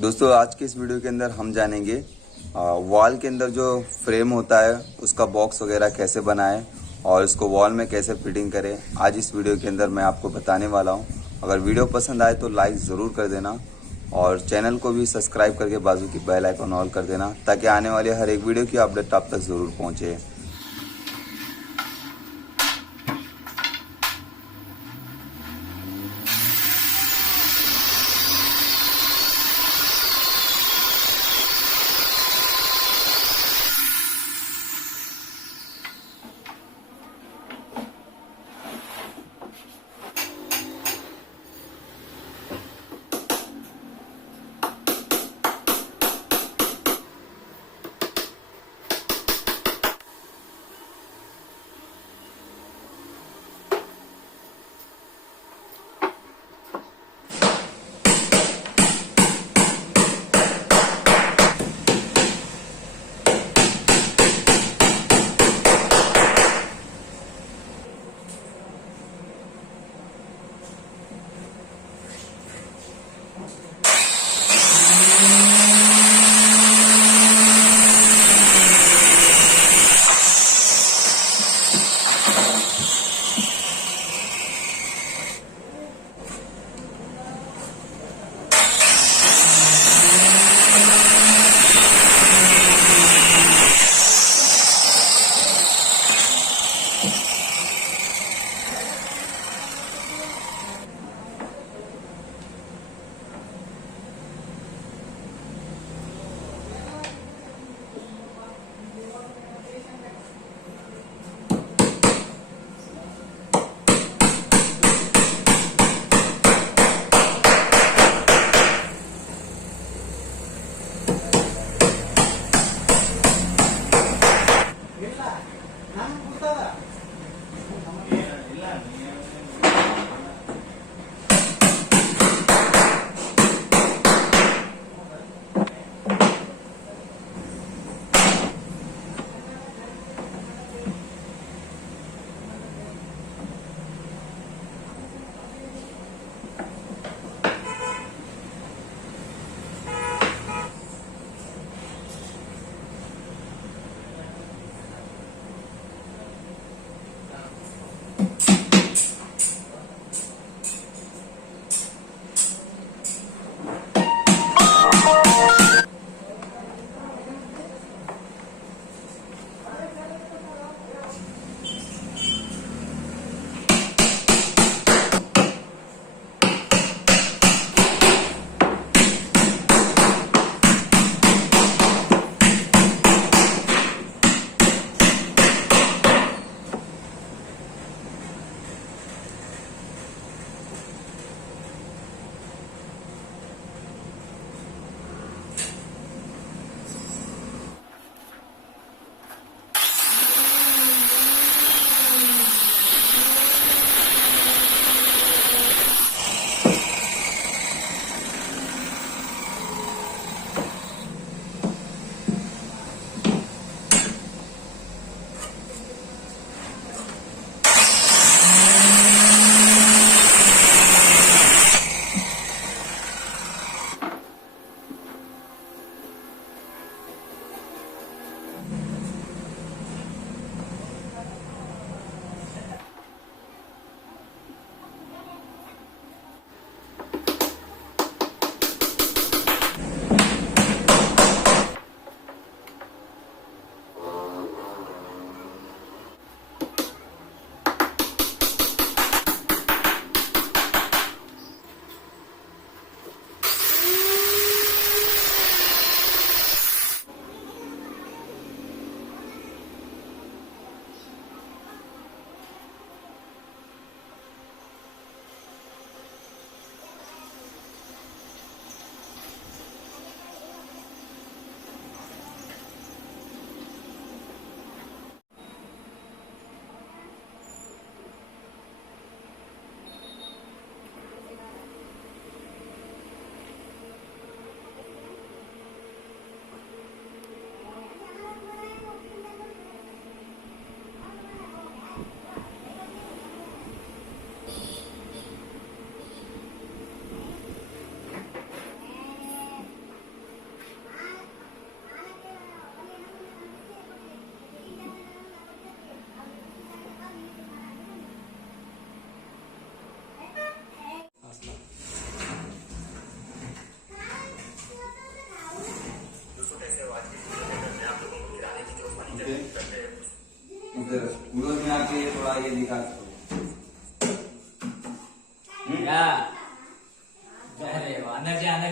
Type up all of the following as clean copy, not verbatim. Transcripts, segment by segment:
दोस्तों आज के इस वीडियो के अंदर हम जानेंगे वॉल के अंदर जो फ्रेम होता है उसका बॉक्स वगैरह कैसे बनाएं और इसको वॉल में कैसे फिटिंग करें। आज इस वीडियो के अंदर मैं आपको बताने वाला हूं। अगर वीडियो पसंद आए तो लाइक ज़रूर कर देना और चैनल को भी सब्सक्राइब करके बाजू की बेल आइकन ऑल कर देना ताकि आने वाले हर एक वीडियो की अपडेट आप तक ज़रूर पहुँचे।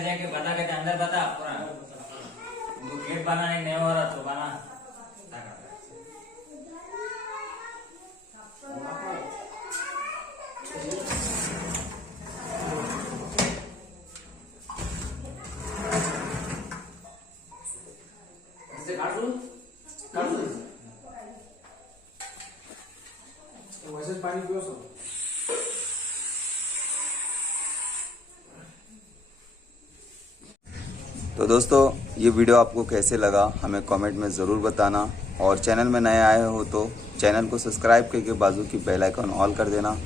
लेके बता के अंदर बता पूरा गेट बनाने नहीं हो रहा तो बना वैसे पानी पियो सो। तो दोस्तों ये वीडियो आपको कैसे लगा हमें कमेंट में ज़रूर बताना, और चैनल में नए आए हो तो चैनल को सब्सक्राइब करके बाजू की बेल आइकन ऑल कर देना,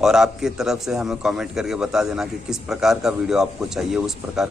और आपकी तरफ से हमें कमेंट करके बता देना कि किस प्रकार का वीडियो आपको चाहिए, उस प्रकार